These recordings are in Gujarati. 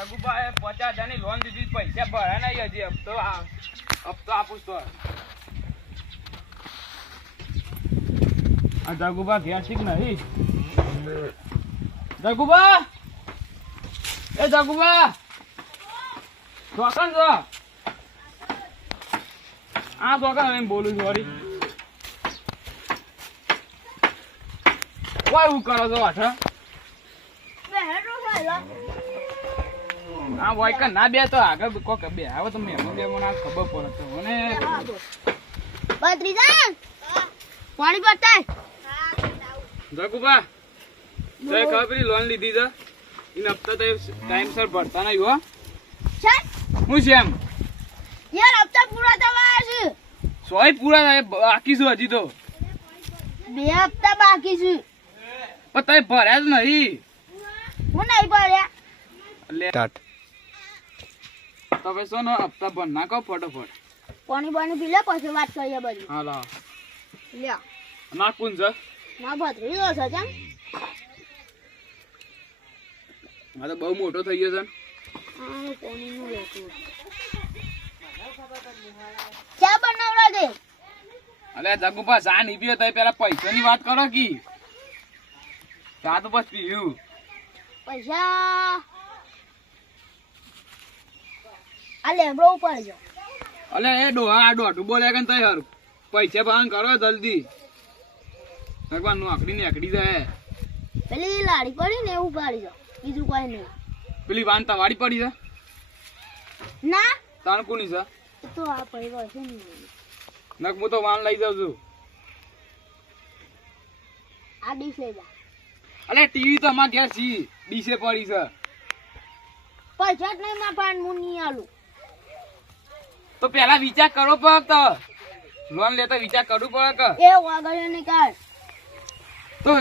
જગુભાઈ 50,000 ની લોન લીધી, પૈસા ભરા નહીં હજી. હપ્તો આપું તો આ જગુભા ઘેર શીખ નહીં. જગુભા, એ જગુભા ચોકન છો? આ ચોકન એમ બોલું છું વળી. કોઈ એવું કરો છો પાછા? આ વાયકા ના બે તો આગળ કોક બે આવે તો મેમો બે મને ખબર પડે તો મને બત્રીજા પાણી પતાય. જગુભા તે ખબર લોન લીધી છે इन હપ્તા તો ટાઈમસર ભરતા નહીં હો. હું છે એમ યાર હપ્તા પૂરા થવા છે. સોય પૂરા થાય બાકી છું હજી તો. 2 હપ્તા બાકી છે પણ તમે ભર્યા જ નહીં. હું નહીં ભર્યા. તમે શું નો હપ્તા ભર નાખો ફટોફટ. પાણી પી લે પછી વાત કરીએ બધી. હા લા લ્યો નાખું છે. ના ભત્રીજો છે કેમ? આ તો બહુ મોટો થઈ ગયો છે. પાણીનું લેતું ચા બનાવડા દે. અલે જગુભા ચા નહીં પીયો તો પેલા પૈસાની વાત કરો કી. ચા તો બસ પીયું. પૈસા આ લેબડો ઉપર જો. અલે એ ડોહા આ ડોટું બોલે કે તઈ હારું પૈસા ભાન કરો જલ્દી. ભગવાન નોકરી ને એકડી જાય. પેલી લાડી પડી ને એવું પાડી જો, બીજું કોઈ નહીં. પેલી વાન વાડી પડી છે ના તાણ કોની છે? તો આ પડી છે ને. નક હું તો વાન લઈ જાઉં છું. આ ડીશ લઈ જા. અલે ટીવી તો અમાર ઘેર છી ડીશે પડી છે. પૈસા જ નહીં માં પાન હું નહીં આલું. તો પેલા વિચાર કરો પગ તો લોન લેતા વિચાર કરવું પડે કે. એ વાગળે ને કાઢ તો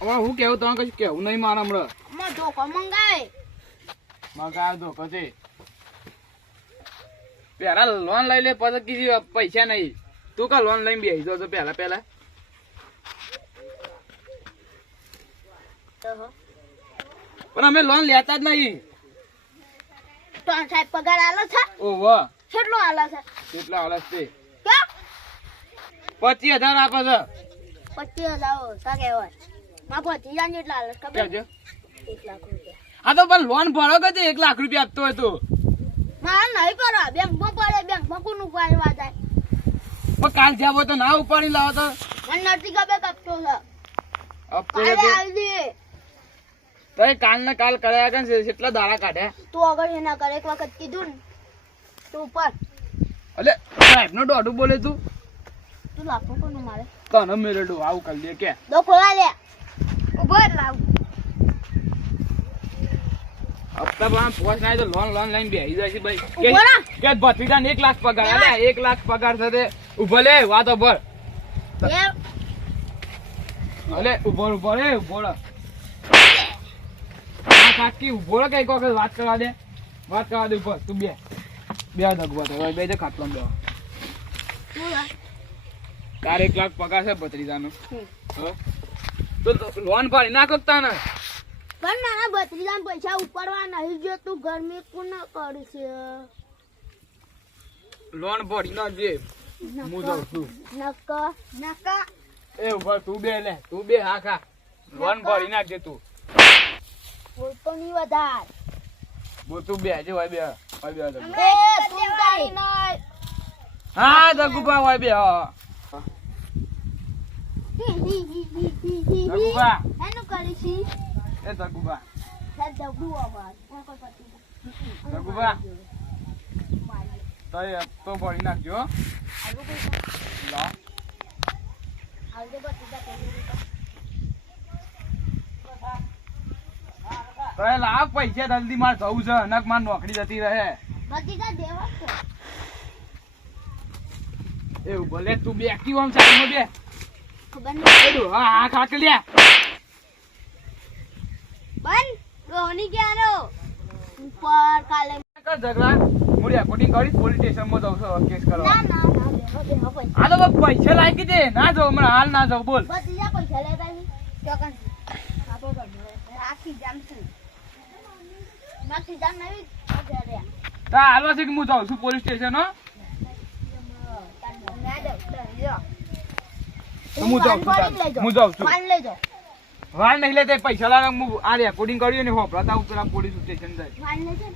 હવે હું કેવું તમે કશું કેવું નહીં મારે હમણાં. માં ધોકો મંગાય. મગા ધોકો છે. પેલા લોન લઈ લે પછી કીધું પૈસા નહીં. તું કા લોન લઈને બેસી જાવ તો પેલા પણ અમે લોન લેતા જ નહીં. તો આ સાહેબ પગાર આલે છે? ઓહો કેટલો આલે છે? કેટલા હાલત છે? ક્યાં 25,000 આપે છે. 25,000 કા કહેવાય. માં ભત્રીજા ને એટલા આલે ખબર? કેજો 1 લાખ રૂપિયા. આ તો પણ લોન ભરો કે 1 લાખ રૂપિયા આપતો હોય તો માં નહીં કરો બેંકમાં પડે, બેંકમાં કોનું પાડવા જાય. પણ કાલ જ્યાં હોય તો ના ઉપાડી લાવો તો. મને નથી ખબર કપતો છે. હપ્તો કાલે તો આલી દે. તો કાલ ને કાલ કર્યા કે કેટલા દાડા કાઢ્યા. તું આગળ એના કર એક વખત કીધું ને તું ઉપર. અલે સાહેબ નો દોઢું બોલે તું. તું લાખો કોનું મારે તને મેરે ડો આવું કરી દે કે દો ખોલા લે ઉભો લાવ. હપ્તા પણ પોસ નાય તો લોન લઈને બેસી જાય છે ભાઈ. ઉભો ના. કે ભત્રીજા ને 1 લાખ પગાર. અલે 1 લાખ પગાર થતે ઉભો લે વાતો ભર. એ અલે ઉભો રે ઉભો રે. કાકી ઉભો રે કઈક વખત વાત કરવા દે ઉપર. તું બે દગવા તો બે ખાટલો બે. તું લા. તારે 1 લાખ પગાર છે ભત્રીજાનો. તો લોન ભરી નાખો તાને. પણ નાના ભત્રીજા પૈસા ઉપાડવા નહીં જો તું ગરમી કોણ કરશે. લોન ભરી નાખજે. હું જાઉં છું. નકા એ ઉભા તું બે હા ખા. લોન ભરી નાખજે તું. બોલતો નહીં વધાર. બોલ તું બે જે હોય બે એ તું તારી નહીં. હા જગુભા હોય બે હા. જગુભા એનું કરીશી એ જગુભા જગુ આવાજ જગુભા તો ભરી નાખજો હો. લા તો લાવ પૈસા જલ્દી મારે જવું છે. નક માર નોકરી જતી રહે. ભત્રીજા દેવા છે. એવું ભલે તું બે કેવું આમ સાઈડમાં બે. ખબર નહીં. હા ખાક લ્યા. બન રોહની ક્યારો ઉપર કાલે ઝઘડા હું રેકોર્ડિંગ કરી પોલીસ સ્ટેશનમાં જાઉં છું કેસ કરવા. ના બેહો પૈસા. આ તો પૈસા લાગી દે ના જાઉં હમણાં હાલ ના જાઉં બોલ. ભત્રીજા પૈસા લેતા ની ચોકન આપો રાખી જામ છું. ભત્રીજા નહીં ઘરે તા હાલવા છે કે હું જાઉં છું પોલીસ સ્ટેશન હો તો હું જાઉં છું હું જાઉં છું ફોન લઈ જાઓ વાળ નહીં લેતે પૈસા લાગે હું આ રેકોર્ડિંગ કર્યું ને હોપરાતા ઉપર પોલીસ સ્ટેશન જાય ફોન લઈ જાઓ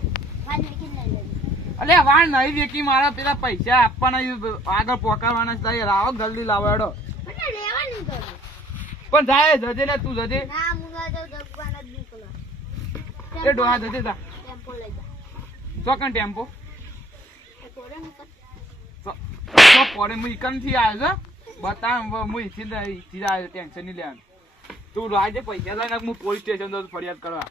ફોન લેકિન લઈ લેજો અલે વાળ નહીં વેકી મારા પેલા પૈસા આપવાના આગળ પોકારવાના છે લાવો જલ્દી લાવો હેડો મને લેવા નહીં ગયો પણ જાય જજે ને તું જજે ના મુગા તો દુકાન જ નીકળો એ ડોહા જજે તા ટેમ્પો લઈ જા ચોકન ટેમ્પો એ પોરે નીકળ તો પડે હું ઇકન થી આવ્યો છે બતા હું ઈથી આવ્યો ટેન્શન નહીં લેવાનું તું રાજે પૈસા લઈને હું પોલીસ સ્ટેશન જતો ફરિયાદ કરવા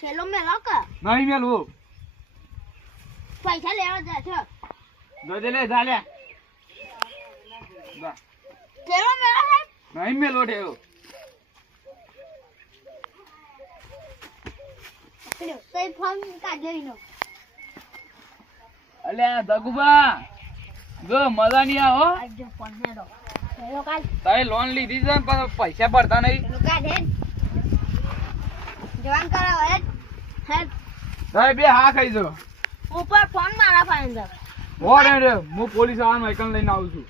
ચલો મેલો કે નહીં મેલવું પૈસા લેવા જાય છે જજે લે જા લે ચલો મેલો છે નહીં મેલો ઠેવો પકડ્યો તો ફોન કાઢ્યો ઈનો અલ્યા દગુબા જો મજા નહીં આવો આજજો ફોન મેલો ચલો કાઢ તારે લોન લીધી છે પણ પૈસા ભરતા નહીં ચલો કાઢ હેડ જવાન કરાવો હેડ હેડ તારે બે હા ખાઈ જો ઉપર ફોન મારા ફાઈન છે ઓરે રે હું પોલીસ વાળાનો વાયકન લઈને આવું છું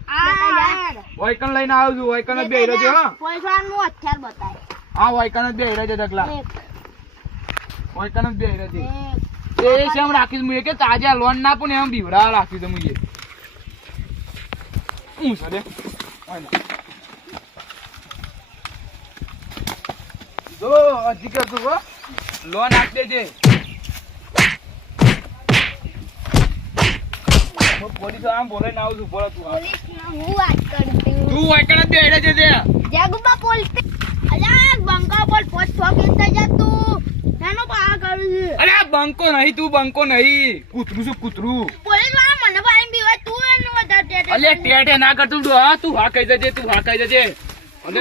વાયકન લઈને આવું છું વાયકન જ બે રહેજો હા પૈસાનું હથિયાર બતાય હા વાયકન જ બે રહેજો દગલા એક વાયકન જ બે રહેજો એક એ શેમ રાખીશ મુએ કે તાજા લોન ના પણ એમ બીવડા રાખી દઉં મુએ હું સડે જો હજી કરતું હો લોન આપી દેજે હું પોલીસ આમ બોલે ના આવું છું બોલે તું પોલીસ હું વાત કરતી હું તું વાયકણ જ બે રહેજે તે જગુબા પોલીસ અલ્યા બંકા બોલ પોસ્ટ ઠોકી થઈ જા તું એનો પા કરું છે અરે બંકો નહીં તું બંકો નહીં કૂતરું છું કૂતરું પોલીસ વાળા મને બારી બીવાય તું એનો વધારે અલે ટેટે ના કરતું હા તું હા કહી જજે તું હા કહી જજે અલે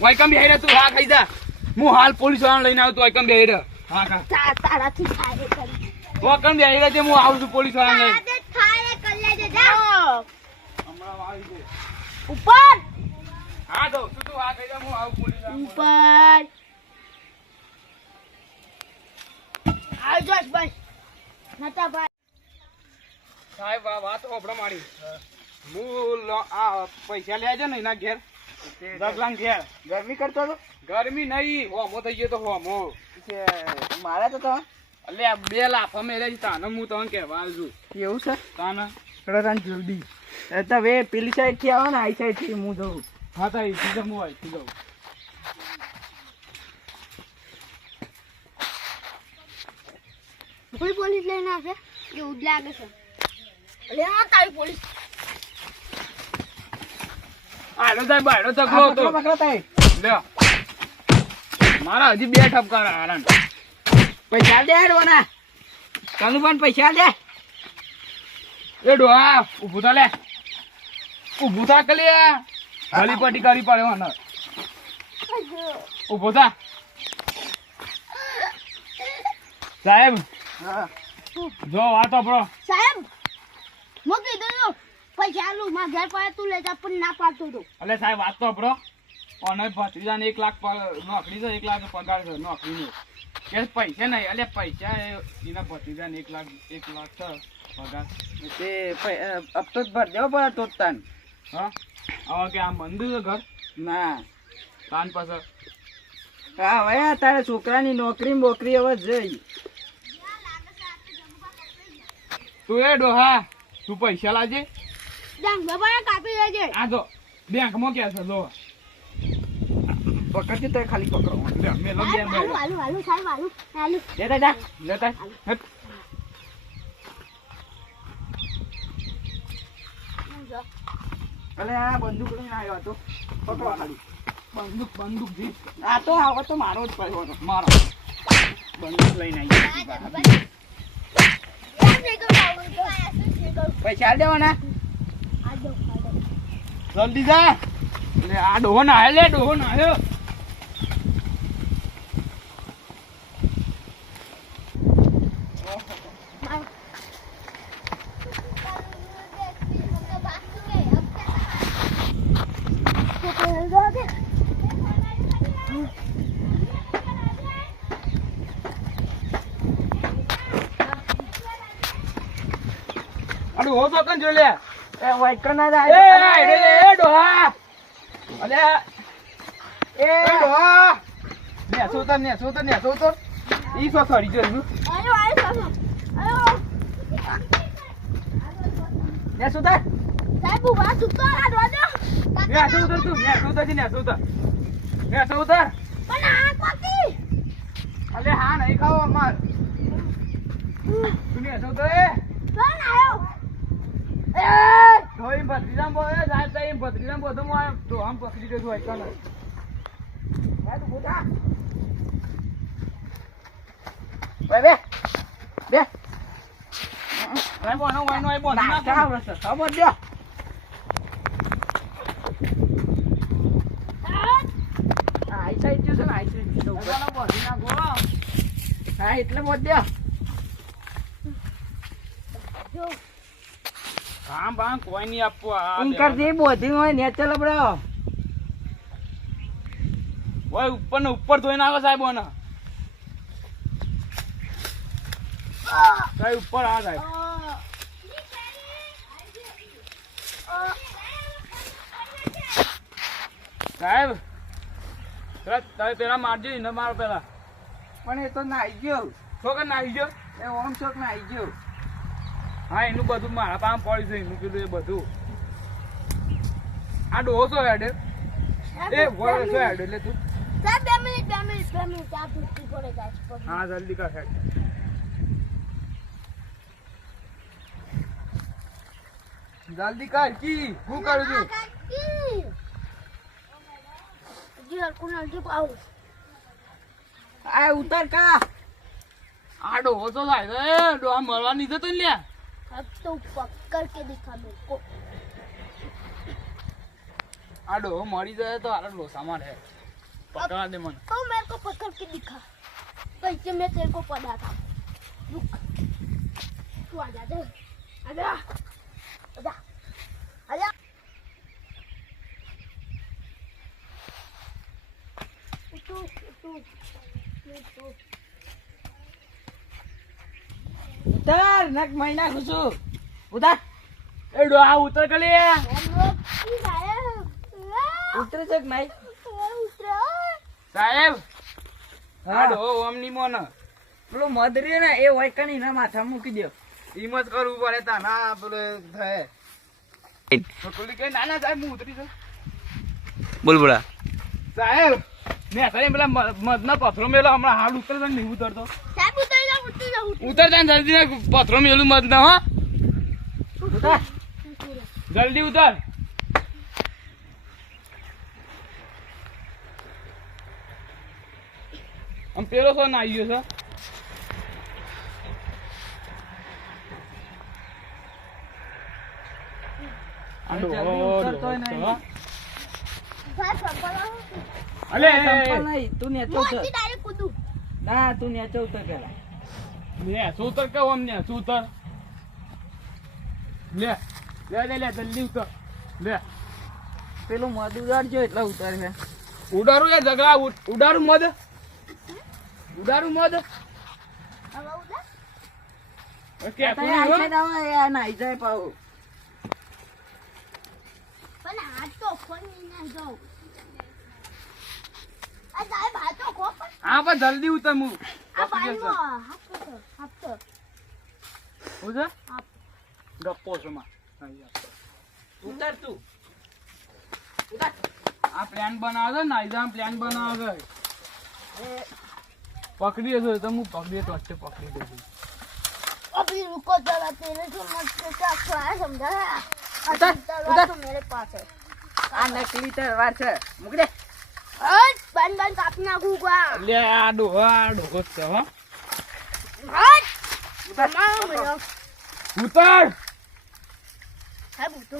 વાયકમ બેહી રે તું હા કહી જા હું હાલ પોલીસ વાળા લઈને આવું તું વાયકમ બેહી રે હા કા તારાથી થાય કરી વાયકમ બેહી રે તે હું આવું છું પોલીસ વાળા લઈને આજે થાય કરી લેજે જા હમણાં આવી દે ઉપર હા તો તું હા કહી જા હું આવું પોલીસ વાળા ઉપર આવજો બસ નતા ભાઈ સાહેબ આ વાત ઓપડા મારી હું આ પૈસા લેજે ને એના ઘેર દગલાન ઘેર ગરમી કરતો હતો ગરમી નહીં હોમો થઈ ગયો તો હોમો મારા તો તમે અલે આ બે લાફા મેરે તાને હું તને કહેવા આવ્યો છું એવું છે તાને રન જલ્દી તમે પેલી સાઈડ થી આવો ને આ સાઈડ થી હું જઉં હા તાઈ સીધા હું આવી જાઉં કોઈ પોલીસ લઈને આવશે એવું જ લાગે છે અલે આ તારી પોલીસ આડો સાહેબ આડો તકલો હતો લે મારા હજી બે ઠપકા આરામ પૈસા દે હેડવાના કાનુભાઈ પૈસા દે એ ડોહા ઊભું થા લે ઊભું થા કે લે ગલી પટી કરી પડ્યો ને ઊભો થા સાહેબ હા જો વાત આપણો સાહેબ હું કીધું તું પૈસા આલું માં ઘેર પાડે તું લઈ જા પણ ના પાડતો તું એટલે સાહેબ વાત તો આપણો અને ભત્રીજાને 1 લાખ નોકરી છે 1 લાખ પગાર છે નોકરીનો કે પૈસા નહીં એટલે પૈસા એના ભત્રીજાને 1 લાખ છે પગાર તે હપ્તો જ ભર દેવો પડે તો તાન હા હવે કે આમ બંધ છે ઘર ના તાન પાછળ હા હવે તારે છોકરાની નોકરી બોકરી હવે જઈ તું એ ડોહા તું પૈસા લાજે જાંગ બાબા કાપી લેજે આ જો બેંકમાં ક્યાં છે લો પકડજો તો ખાલી પકડો લે મેલો બે આલુ આલુ આલુ સાહેબ આલુ આલુ લેતા જા લેતા હેટ. અલે આ બંદૂક લઈને આવ્યો હતો પકડો ખાલી બંદૂક જી આ તો આવો તો મારો જ પડ્યો હતો મારો બંદૂક લઈને આવી પૈસા દેવાના જલ્દી જા લે આ ડોહો ના લે ડોહો ના આવ્યો આડું હો તો કન જો લે એ વાયકણ જ એ આઈડે લે એ ડોહા અલે એ ડોહા ને સોતર ઈ સો સડી જો આયો આયો આયો ને સુધા સાહેબ ઉભા સુતો આ રોજો ને સોતર તું ને સોતર પણ આ કોકી અલે હા નહીં ખાઓ અમાર તું ને સોતર એ કોણ આયો ધોઈ ભત્રીજામ બોલે સાહેબ તઈ ભત્રીજામ બોધો મો તો આમ પકડી દે હોય કન ભાઈ તું બોતા બે ભાઈ બોનો વાયનો આઈ બોન ના નાખા આવશે ખબર દે આઈ સાઈડ જો છે ને આઈ સાઈડ જો બોનો બોધી ના ગો હા એટલે બોલ દે જો કામ બામ કોઈ નહીં આપવો આ ઇનકર દે બોધી હોય ને ચાલ બડો ઓય ઉપર ને ઉપર ધોઈને આવો સાહેબ ઓને સાહેબ ઉપર આ સાહેબ સાહેબ તમે પેલા મારજો ને મારો પેલા પણ એ તો નાઈ ગયો છોકર નાખી ગયો એ ઓમ ચોક નાઈ ગયો હા એનું બધું મારા પામ પડી છે એનું કીધું એ બધું આ ડોસો હેડે એ વળે છો હેડે એટલે તું સાહેબ 2 મિનિટ આ દૂધી પડે જાય હા જલ્દી કર હેડ જલ્દી કર કી હું કરું છું જી કોના જી પાઉ આ ઉતર કા આ ડોસો થાય એ ડો મરવા નહીં જતો ને લ્યા अब तो पकड़ के दिखा मेरे को આ ડો મરી જાય તો આરો ડોસા મારે પકડા દે મને तो मेरे को पकड़ के दिखा कैसे मैं तेरे को पढ़ा था रुक तू आ जा आजा आजा आजा तू ઉતર નક મહિના ઘુસું ઉતર એ ડો આ ઉતર કે લે हम लोग की गाय ઉતરે છે કે નહીં उतरा સાહેબ આ હા ડો ઓમ ની મોન પેલો મદરી ને એ વાયકણી ના માથા મૂકી દો હિંમત કરવું પડે તા ના પેલે થાય તો પેલી કે ના ના સાહેબ હું ઉતરી છું બોલ બોલા સાહેબ ને સાહેબ પેલા મધના પથરો મેલો હમણાં હાલ ઉતર જાય નહીં ઉતરતો साहब उतर जा ઉતર જાય ને જલ્દી ને પથરો મેલું મધના હા ઉતર જલ્દી ઉતર આમ પેલો સો ના આવ્યો છે ઉતરતોય નહીં. साहब संभालो અલે સંપલ નહીં તું નેચો मैं ઉતર अच्छी डायरेक्ट कूदू ના તું નેચો ઉતર પેલા લે સૂતર કે ઓમ ને સૂતર લે લે લે લે જલ્દી ઉતર લે પેલું મધ ઉડાડજો એટલે ઉતર છે ઉડારું યાર ઝઘડા ઉડારું મધ ઉડારું મધ अब उधर કે તઈ આઈ સાઈડ આવો એ આ નાઈ જાય પાઉ पण हाथ तो खोल नहीं जाओ आ साहब हाथ तो खोल पण હા પણ જલ્દી ઉતર હું आ भाई वो हाथ तो ઉતર ગપ્પો છે માં ઉતર તું આ પ્લાન બનાવે છે નાઈઝામ પ્લાન બનાવે છે પકડી છે તો હું પકડી તો વચ્ચે પકડી દઉં अभी रुको जरा तेरे से मत क्या है समझा है उधर, तलवार उधर। तो मेरे पास है આ નકલી તલવાર છે મૂક દે हट बन बन कापना नाखूंगा લે આ ડોહો છે હો हट मारो मेरा ઉતર है बुतो